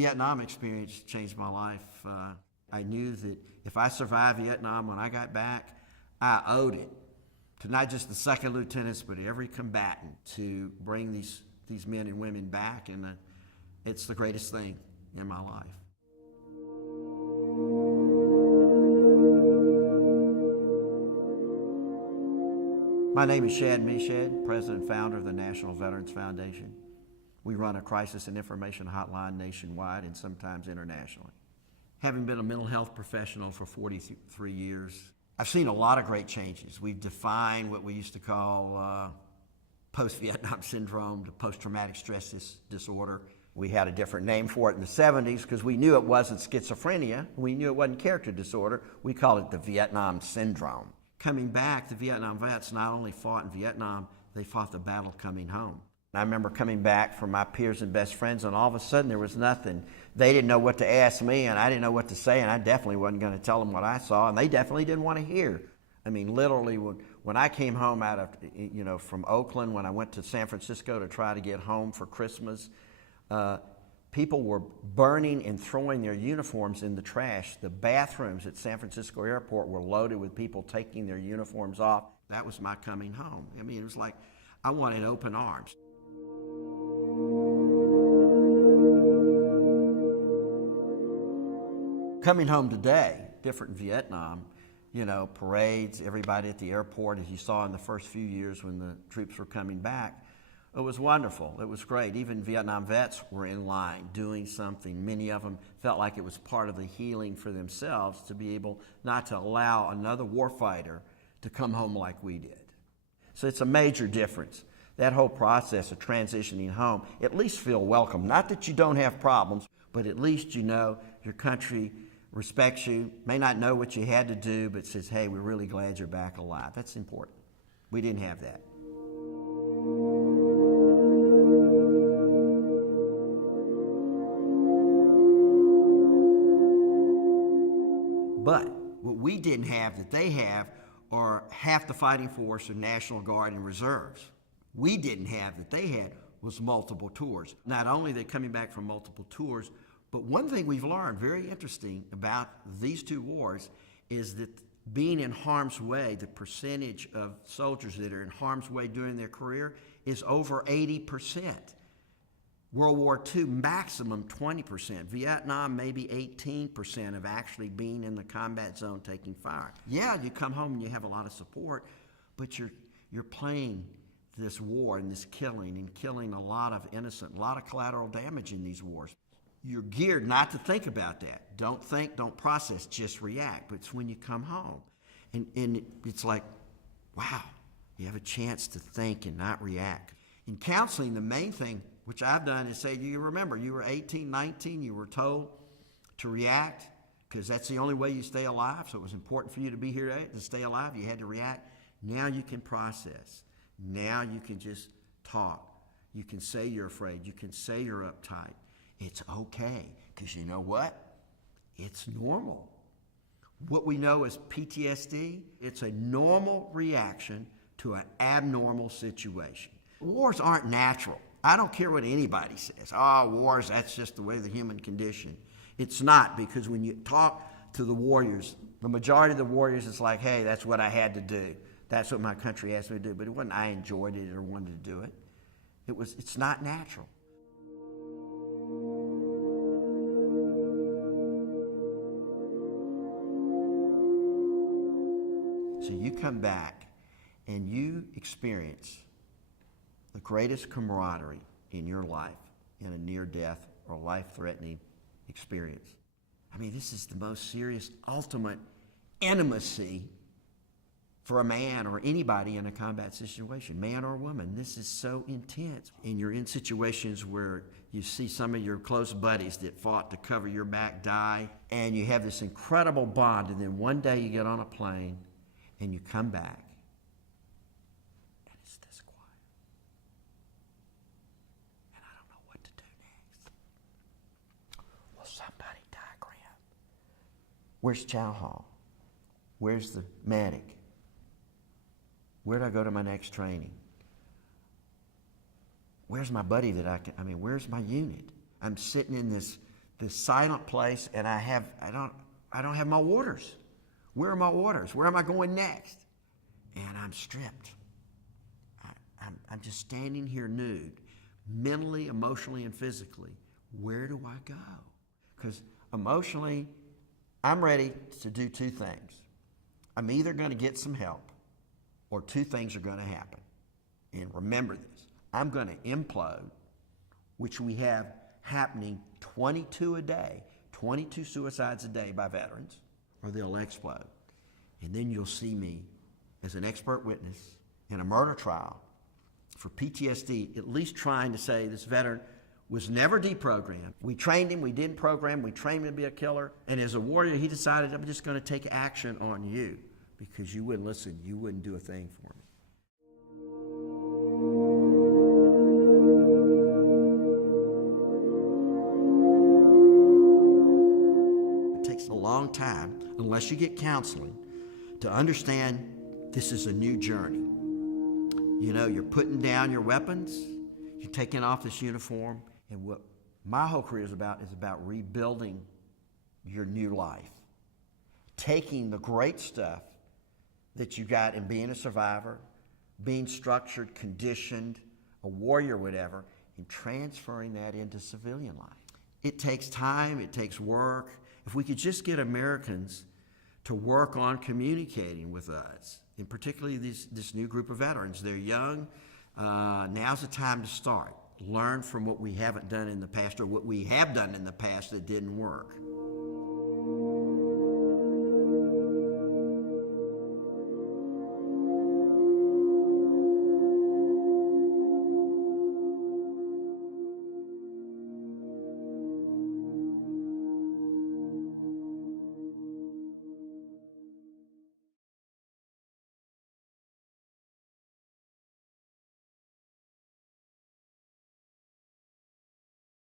Vietnam experience changed my life. I knew that if I survived Vietnam when I got back, I owed it to not just the second lieutenants, but every combatant to bring these men and women back, and it's the greatest thing in my life. My name is Shad Meshad, President and founder of the National Veterans Foundation. We run a crisis and information hotline nationwide and sometimes internationally. Having been a mental health professional for 43 years, I've seen a lot of great changes. We've defined what we used to call post-Vietnam syndrome to post-traumatic stress disorder. We had a different name for it in the 70s because we knew it wasn't schizophrenia. We knew it wasn't character disorder. We called it the Vietnam syndrome. Coming back, the Vietnam vets not only fought in Vietnam, they fought the battle coming home. I remember coming back from my peers and best friends, and all of a sudden there was nothing. They didn't know what to ask me, and I didn't know what to say, and I definitely wasn't going to tell them what I saw, and they definitely didn't want to hear. I mean, literally, when I came home out of, from Oakland, when I went to San Francisco to try to get home for Christmas, people were burning and throwing their uniforms in the trash. The bathrooms at San Francisco Airport were loaded with people taking their uniforms off. That was my coming home. I mean, it was like I wanted open arms. Coming home today, different in Vietnam, parades, everybody at the airport, as you saw in the first few years when the troops were coming back. It was wonderful. It was great. Even Vietnam vets were in line doing something. Many of them felt like it was part of the healing for themselves to be able not to allow another warfighter to come home like we did. So it's a major difference. That whole process of transitioning home, at least feel welcome. Not that you don't have problems, but at least you know your country respects you, may not know what you had to do, but says, hey, we're really glad you're back alive. That's important. We didn't have that. But what we didn't have that they have are half the fighting force of National Guard and Reserves. We didn't have that they had was multiple tours. Not only are they coming back from multiple tours, but one thing we've learned, very interesting about these two wars, is that being in harm's way, the percentage of soldiers that are in harm's way during their career is over 80%. World War II, maximum 20%. Vietnam, maybe 18% of actually being in the combat zone taking fire. Yeah, you come home and you have a lot of support, but you're playing this war and this killing a lot of innocent, a lot of collateral damage in these wars. You're geared not to think about that. Don't think, don't process, just react. But it's when you come home. And it's like, wow, you have a chance to think and not react. In counseling, the main thing, which I've done, is say, you remember, you were 18, 19, you were told to react because that's the only way you stay alive. So it was important for you to be here to stay alive. You had to react. Now you can process. Now you can just talk. You can say you're afraid. You can say you're uptight. It's okay, because you know what? It's normal. What we know as PTSD, it's a normal reaction to an abnormal situation. Wars aren't natural. I don't care what anybody says. Oh, wars, that's just the way of the human condition. It's not, because when you talk to the warriors, the majority of the warriors, it's like, hey, that's what I had to do. That's what my country asked me to do. But it wasn't I enjoyed it or wanted to do it. It's not natural. So you come back and you experience the greatest camaraderie in your life in a near-death or life-threatening experience. I mean, this is the most serious, ultimate intimacy for a man or anybody in a combat situation, man or woman. This is so intense. And you're in situations where you see some of your close buddies that fought to cover your back die, and you have this incredible bond, and then one day you get on a plane and you come back, and it's this quiet. And I don't know what to do next. Will somebody diagram? Where's chow hall? Where's the medic? Where do I go to my next training? Where's my buddy that where's my unit? I'm sitting in this this silent place, and I don't have my orders. Where are my orders? Where am I going next? And I'm stripped. I'm just standing here nude, mentally, emotionally, and physically. Where do I go? Because emotionally, I'm ready to do two things. I'm either going to get some help, or two things are going to happen. And remember this, I'm going to implode, which we have happening 22 a day, 22 suicides a day by veterans, or they'll explode. And then you'll see me as an expert witness in a murder trial for PTSD, at least trying to say this veteran was never deprogrammed. We trained him, we didn't program, we trained him to be a killer, and as a warrior, he decided, I'm just going to take action on you because you wouldn't listen, you wouldn't do a thing for me. It takes a long time, unless you get counseling, to understand this is a new journey. You know, you're putting down your weapons, you're taking off this uniform, and what my whole career is about rebuilding your new life. Taking the great stuff that you got in being a survivor, being structured, conditioned, a warrior, whatever, and transferring that into civilian life. It takes time, it takes work. If we could just get Americans to work on communicating with us, and particularly this new group of veterans. They're young. Now's the time to start. Learn from what we haven't done in the past or what we have done in the past that didn't work.